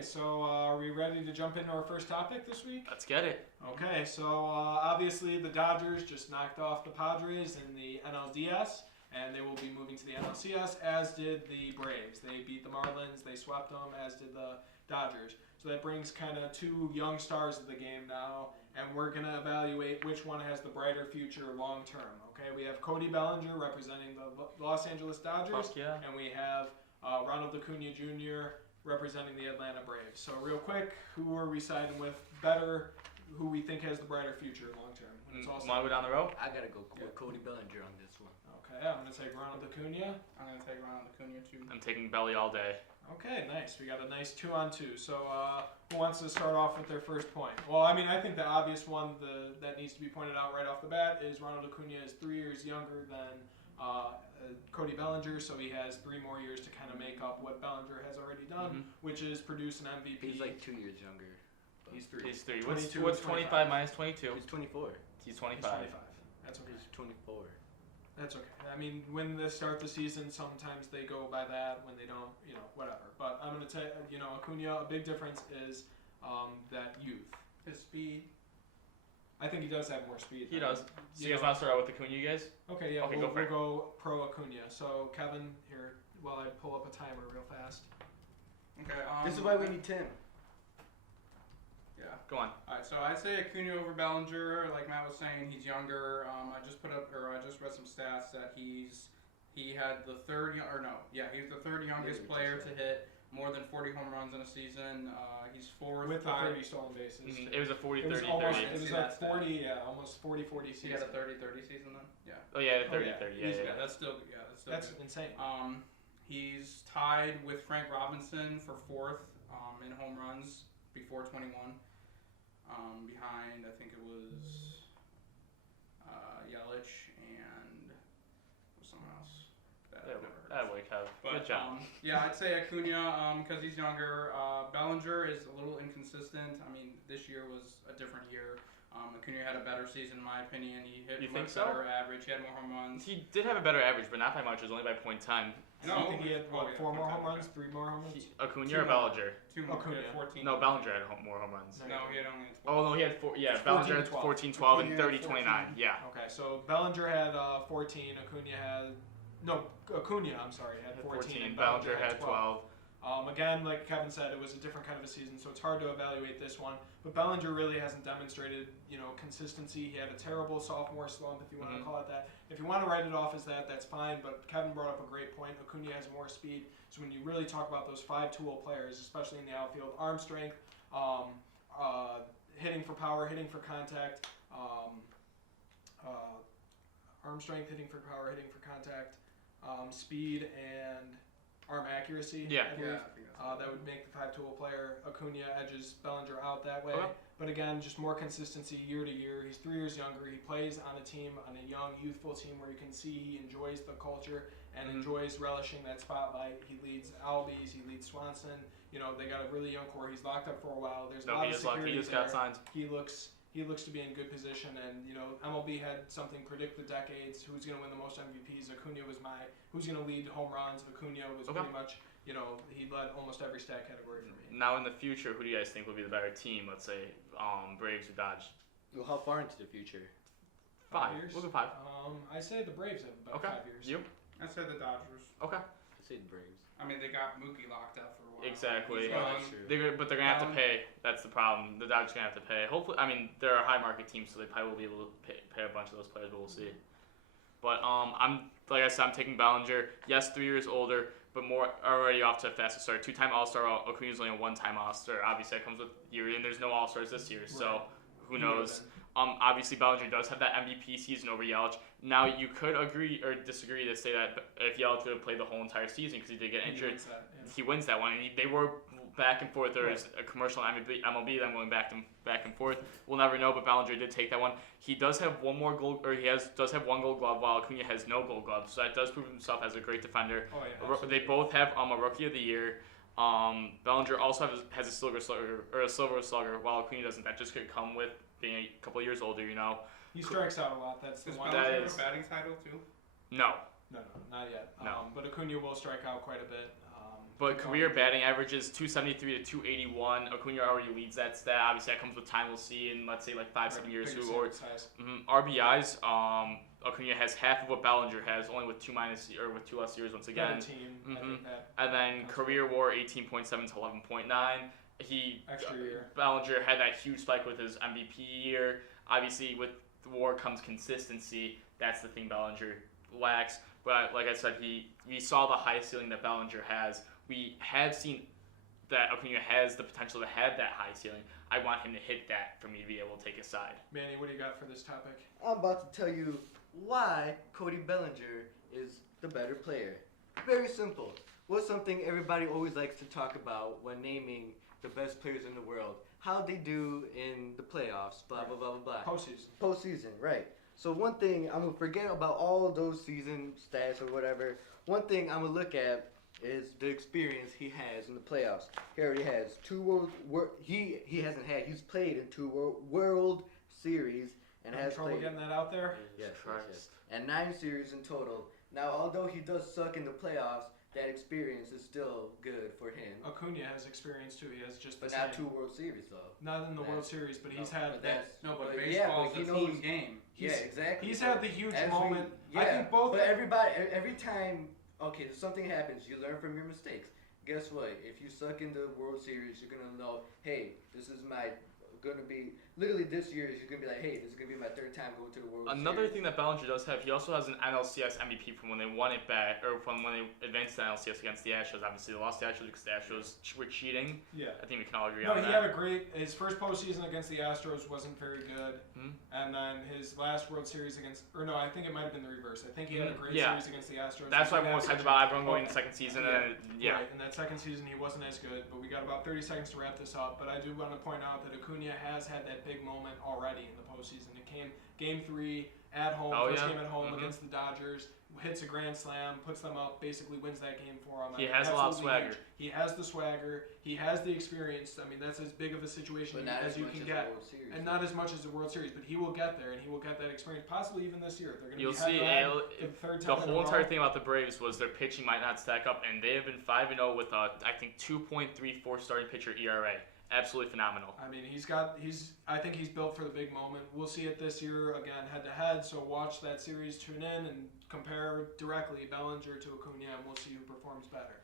Okay, so are we ready to jump into our first topic this week? Let's get it. Okay, so obviously the Dodgers just knocked off the Padres in the NLDS, and they will be moving to the NLCS, as did the Braves. They beat the Marlins, they swept them, as did the Dodgers. So that brings kind of two young stars of the game now, and we're going to evaluate which one has the brighter future long term. Okay, we have Cody Bellinger representing the Los Angeles Dodgers, and we have Ronald Acuna Jr. representing the Atlanta Braves. So real quick, who are we siding with better, who we think has the brighter future long term? Want to go down the road? I got to go with Cody Bellinger on this one. Okay, I'm going to take Ronald Acuna. I'm going to take Ronald Acuna too. I'm taking Beli all day. Okay, nice. We got a nice 2-on-2. So who wants to start off with their first point? Well, I mean, I think the obvious one that needs to be pointed out right off the bat is Ronald Acuna is 3 years younger than Cody Bellinger, so he has 3 more years to kind of make up what Bellinger has already done, which is produce an MVP. He's like 2 years younger. He's 3. He's 3. 22, What's 25 minus 22? He's 24. He's 25. He's 25. That's okay. He's 24. That's okay. I mean, when they start the season, sometimes they go by that. When they don't, whatever. But I'm going to tell you, Acuna, a big difference is that youth. His speed. I think he does have more speed. He does. So you guys want to start out with Acuna, you guys? Okay, yeah. Okay, we'll go go pro Acuna. So, Kevin, here, while I pull up a timer real fast. Okay. This is why we need Tim. Yeah. Go on. All right. So I'd say Acuna over Bellinger. Like Matt was saying, he's younger. I just read some stats that he had the third he's the third youngest player to hit more than 40 home runs in a season. He's fourth with the 30 stolen bases. Mm-hmm. It was a 40-30-30. It was like 40, almost 40-40 season. He had a 30-30 season then. Yeah. Oh yeah, 30-30. Yeah. That's still That's good. insane. He's tied with Frank Robinson for fourth in home runs before 21. Behind, I think it was Yelich and someone else that I've never heard. That would have. Good job. Yeah, I'd say Acuna because he's younger. Bellinger is a little inconsistent. I mean, this year was a different year. Acuna had a better season, in my opinion. He hit a better average. He had more home runs. He did have a better average, but not by much. It was only by .10. No, I think he had 4 more home runs, 3 more home runs. Acuna or Bellinger? 2 more. Acuna. He had 14. No, Bellinger had more home runs. No, he had only 12. Oh no, he had 4. Yeah, Bellinger had 14, 12, and 30, 29. Yeah. Okay, so Bellinger had 14. Acuna, I'm sorry, had 14. And Bellinger had 12. Again, like Kevin said, it was a different kind of a season, so it's hard to evaluate this one. But Bellinger really hasn't demonstrated, consistency. He had a terrible sophomore slump, if you want to call it that. If you want to write it off as that, that's fine. But Kevin brought up a great point. Acuna has more speed. So when you really talk about those 5 tool players, especially in the outfield, arm strength, hitting for power, hitting for contact, speed, and arm accuracy. Yeah. I believe. I think that's that would make the 5-tool player. Acuna edges Bellinger out that way. Okay. But again, just more consistency year to year. He's 3 years younger. He plays on a team, on a young, youthful team where you can see he enjoys the culture and enjoys relishing that spotlight. He leads Albies. He leads Swanson. They got a really young core. He's locked up for a while. There's a lot of security He just there. got signed. He looks to be in good position, and MLB had something predict the decades. Who's going to win the most MVPs? Acuna was who's going to lead home runs? Acuna was pretty much, he led almost every stat category for me. Now in the future, who do you guys think will be the better team? Let's say Braves or Dodge. Well, how far into the future? 5 years. We'll go 5. I say the Braves have about 5 years. You? I said the Dodgers. Okay. I say the Braves. I mean, they got Mookie locked up for a while. Exactly. He's But they're gonna have to pay. That's the problem. The Dodgers are gonna have to pay. Hopefully, I mean they're a high market team, so they probably will be able to pay a bunch of those players, but we'll see. But I'm taking Bellinger. Yes, 3 years older, but more already off to a faster start. 2-time All-Star. Acuna's only a 1-time All-Star. Obviously, that comes with year, and there's no All-Stars this year, so who knows? Obviously, Bellinger does have that MVP season over Yelich. Now, you could agree or disagree to say that if Yelich would have played the whole entire season because he did get injured, he wins that one. And they were back and forth. There was a commercial MLB, then going back and forth. We'll never know, but Bellinger did take that one. He does have one more gold, or does have 1 Gold Glove, while Acuna has no Gold Glove. So that does prove himself as a great defender. Oh, yeah, they both have a Rookie of the Year. Bellinger also has a Silver Slugger, while Acuna doesn't. That just could come with being a couple of years older, He strikes out a lot. That's the Does one. Bellinger have a batting title too? No. No, not yet. No. But Acuna will strike out quite a bit. But career batting averages 273 to 281. Acuna already leads that stat. Obviously, that comes with time. We'll see in let's say like 5-7 years who or RBIs. Acuna has half of what Bellinger has, only with two less years once again. Better team. And then career WAR 18.7 to 11.9. Extra year. Bellinger had that huge spike with his MVP year. Obviously, with the WAR comes consistency. That's the thing Bellinger lacks. But like I said, we saw the high ceiling that Bellinger has. We have seen that Acuna has the potential to have that high ceiling. I want him to hit that for me to be able to take a side. Manny, what do you got for this topic? I'm about to tell you why Cody Bellinger is the better player. Very simple. What's something everybody always likes to talk about when naming the best players in the world? How they do in the playoffs, blah, blah, blah, blah, blah. Postseason, right. So one thing, I'm going to forget about all of those season stats or whatever. One thing I'm going to look at is the experience he has in the playoffs. He already has he's played in 2 World Series and has trouble played. Getting that out there? Yes. And 9 series in total. Now, although he does suck in the playoffs, that experience is still good for him. Acuna has experience too. He has just But the not same. 2 World Series, though. Not in the World Series, but he's had that. But baseball is a team game. Yeah, exactly. He's had the huge moment. I think both. But every time, okay, something happens, you learn from your mistakes. Guess what? If you suck in the World Series, you're gonna know, hey, this is gonna be literally this year. You're gonna be like, hey, this is gonna be my 3rd time going to the World Series. Another thing that Bellinger does have, he also has an NLCS MVP from when they won it back, or from when they advanced to NLCS against the Astros. Obviously, they lost the Astros because the Astros were cheating. Yeah. I think we can all agree No, on that. he had his first postseason against the Astros wasn't very good, and then his last World Series I think it might have been the reverse. I think he had a great series against the Astros. That's why everyone was hyped about everyone going in the second season. Right. Yeah. In that second season, he wasn't as good, but we got about 30 seconds to wrap this up. But I do want to point out that Acuna has had that big moment already in the postseason. It came Game 3 at home, first game at home against the Dodgers. Hits a grand slam, puts them up, basically wins that game for him. He has a lot of swagger. Huge. He has the swagger. He has the experience. I mean, that's as big of a situation as you can get. And not as much as the World Series, but he will get there, and he will get that experience, possibly even this year. They're going to You'll be see. the whole entire thing about the Braves was their pitching might not stack up, and they have been 5-0 with a, I think, 2.34 starting pitcher ERA. Absolutely phenomenal. I mean, I think he's built for the big moment. We'll see it this year again, head to head. So watch that series, tune in, and compare directly Bellinger to Acuna, and we'll see who performs better.